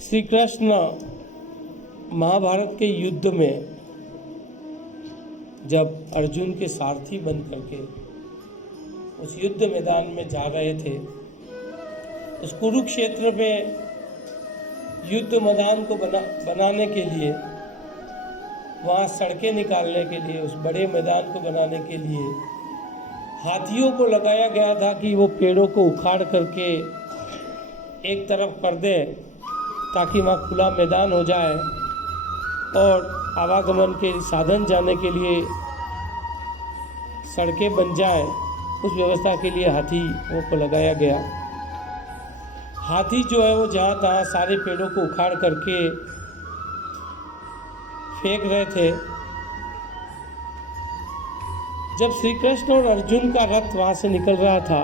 श्री कृष्ण महाभारत के युद्ध में जब अर्जुन के सारथी बन करके उस युद्ध मैदान में जा रहे थे, उस कुरुक्षेत्र में युद्ध मैदान को बनाने के लिए, वहाँ सड़कें निकालने के लिए, उस बड़े मैदान को बनाने के लिए हाथियों को लगाया गया था कि वो पेड़ों को उखाड़ करके एक तरफ कर दें ताकि वहाँ खुला मैदान हो जाए और आवागमन के साधन जाने के लिए सड़कें बन जाए। उस व्यवस्था के लिए हाथियों को लगाया गया। हाथी जो है वो जहाँ तहाँ सारे पेड़ों को उखाड़ करके फेंक रहे थे। जब श्री कृष्ण और अर्जुन का रथ वहाँ से निकल रहा था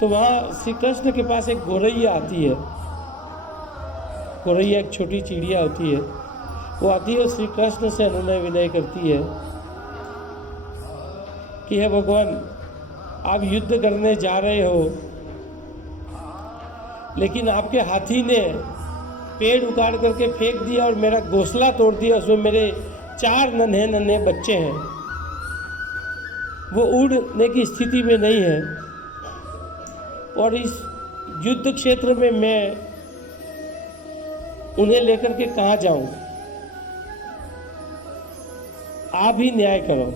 तो वहाँ श्री कृष्ण के पास एक गौरैया आती है। गौरैया एक छोटी चिड़िया होती है। वो आती है और श्री कृष्ण से अनुनय विनय करती है कि हे भगवान, आप युद्ध करने जा रहे हो, लेकिन आपके हाथी ने पेड़ उखाड़ करके फेंक दिया और मेरा घोंसला तोड़ दिया। उसमें मेरे 4 नन्हे नन्हे बच्चे हैं, वो उड़ने की स्थिति में नहीं है और इस युद्ध क्षेत्र में मैं उन्हें लेकर के कहाँ जाऊं? आप ही न्याय करो।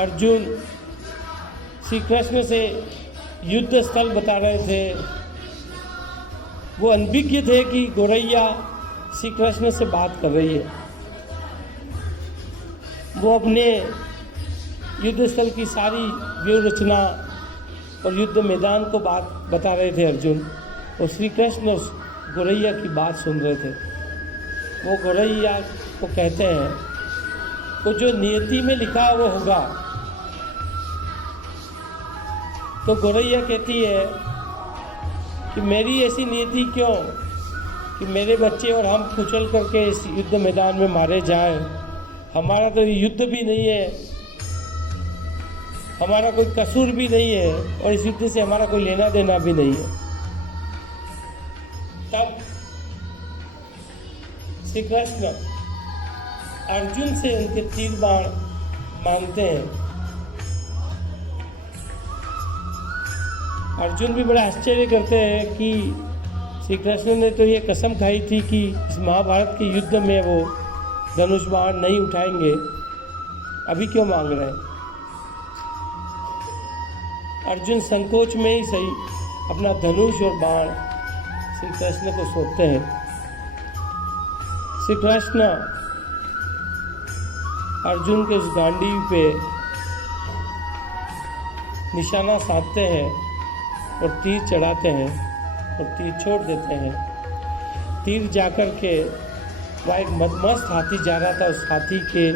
अर्जुन श्री कृष्ण से युद्ध स्थल बता रहे थे। वो अनभिज्ञ थे कि गौरैया श्री कृष्ण से बात कर रही है। वो अपने युद्ध स्थल की सारी व्यूह रचना और युद्ध मैदान को बात बता रहे थे अर्जुन, और श्री कृष्ण उस गौरैया की बात सुन रहे थे। वो गौरैया को कहते हैं, वो जो नियति में लिखा है वो होगा। तो गौरैया कहती है कि मेरी ऐसी नियति क्यों कि मेरे बच्चे और हम कुचल करके इस युद्ध मैदान में मारे जाएं। हमारा तो युद्ध भी नहीं है, हमारा कोई कसूर भी नहीं है और इस युद्ध से हमारा कोई लेना देना भी नहीं है। तब श्री कृष्ण अर्जुन से उनके तीर बाण मांगते हैं। अर्जुन भी बड़ा आश्चर्य करते हैं कि श्री कृष्ण ने तो ये कसम खाई थी कि इस महाभारत के युद्ध में वो धनुष बाण नहीं उठाएंगे, अभी क्यों मांग रहे हैं? अर्जुन संकोच में ही सही अपना धनुष और बाण श्री कृष्ण को सौंपते हैं। श्री कृष्ण अर्जुन के उस गांडीव पे निशाना साधते हैं और तीर चढ़ाते हैं और तीर छोड़ देते हैं। तीर जाकर के वह एक मदमस्त हाथी जा रहा था, उस हाथी के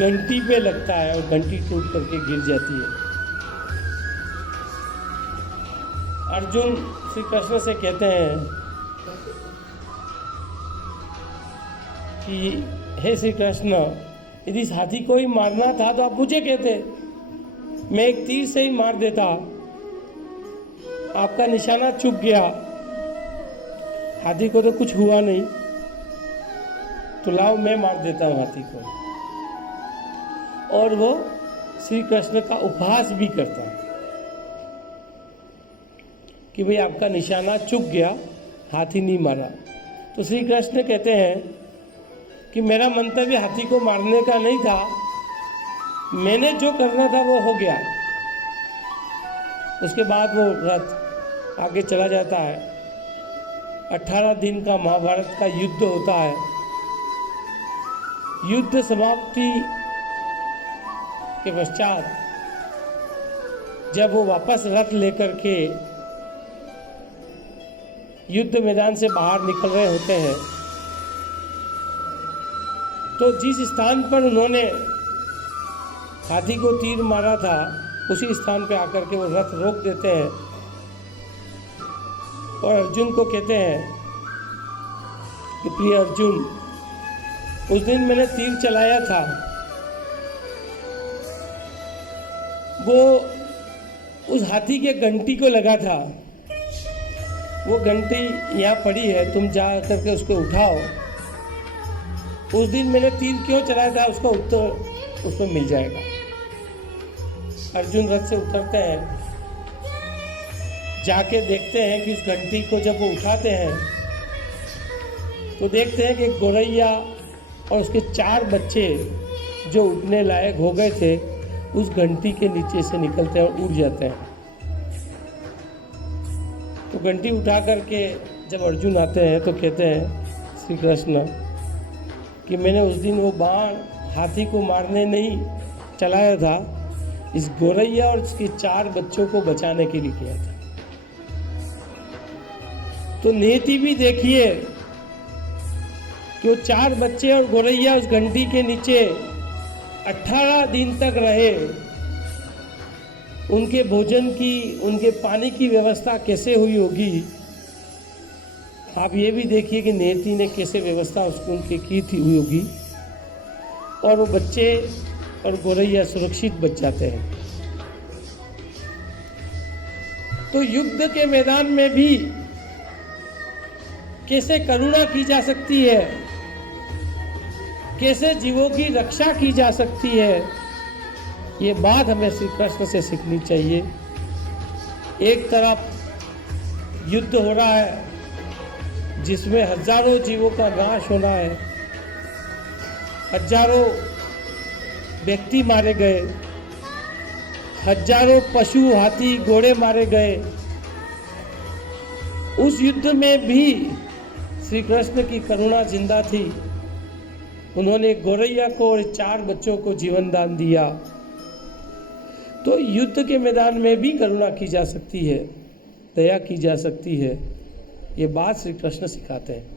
घंटी पे लगता है और घंटी टूट करके गिर जाती है। अर्जुन श्री कृष्ण से कहते हैं कि हे श्री कृष्ण, यदि इस हाथी को ही मारना था तो आप मुझे कहते, मैं एक तीर से ही मार देता। आपका निशाना चूक गया, हाथी को तो कुछ हुआ नहीं, तो लाओ मैं मार देता हूँ हाथी को। और वो श्री कृष्ण का उपहास भी करता है कि भाई आपका निशाना चूक गया, हाथी नहीं मारा। तो श्री कृष्ण कहते हैं कि मेरा मंतव्य हाथी को मारने का नहीं था, मैंने जो करना था वो हो गया। उसके बाद वो रथ आगे चला जाता है। 18 दिन का महाभारत का युद्ध होता है। युद्ध समाप्ति के पश्चात जब वो वापस रथ लेकर के युद्ध मैदान से बाहर निकल रहे होते हैं तो जिस स्थान पर उन्होंने हाथी को तीर मारा था उसी स्थान पर आकर के वो रथ रोक देते हैं और अर्जुन को कहते हैं कि प्रिय अर्जुन, उस दिन मैंने तीर चलाया था, वो उस हाथी के घंटी को लगा था वो घंटी यहाँ पड़ी है, तुम जा करके उसको उठाओ। उस दिन मैंने तीर क्यों चलाया था उसका उत्तर उसमें मिल जाएगा। अर्जुन रथ से उतरते हैं, जाके देखते हैं कि उस घंटी को जब वो उठाते हैं तो देखते हैं कि गोरैया और उसके 4 बच्चे जो उड़ने लायक हो गए थे उस घंटी के नीचे से निकलते हैं और उड़ जाते हैं। तो घंटी उठा करके जब अर्जुन आते हैं तो कहते हैं श्री कृष्ण कि मैंने उस दिन वो बाण हाथी को मारने नहीं चलाया था, इस गोरैया और उसके 4 बच्चों को बचाने के लिए किया था। तो नीति भी देखिए कि वो 4 बच्चे और गोरैया उस घंटी के नीचे 18 दिन तक रहे। उनके भोजन की, उनके पानी की व्यवस्था कैसे हुई होगी। आप ये भी देखिए कि नियति ने कैसे व्यवस्था उसको उनके की थी हुई होगी, और वो बच्चे और गोरैया सुरक्षित बच जाते हैं। तो युद्ध के मैदान में भी कैसे करुणा की जा सकती है, कैसे जीवों की रक्षा की जा सकती है, ये बात हमें श्री कृष्ण से सीखनी चाहिए। एक तरफ युद्ध हो रहा है जिसमें हजारों जीवों का नाश होना है, हजारों व्यक्ति मारे गए, हजारों पशु, हाथी, घोड़े मारे गए। उस युद्ध में भी श्री कृष्ण की करुणा जिंदा थी। उन्होंने गोरैया को और 4 बच्चों को जीवन दान दिया। तो युद्ध के मैदान में भी करुणा की जा सकती है, दया की जा सकती है। ये बात श्री कृष्ण सिखाते हैं।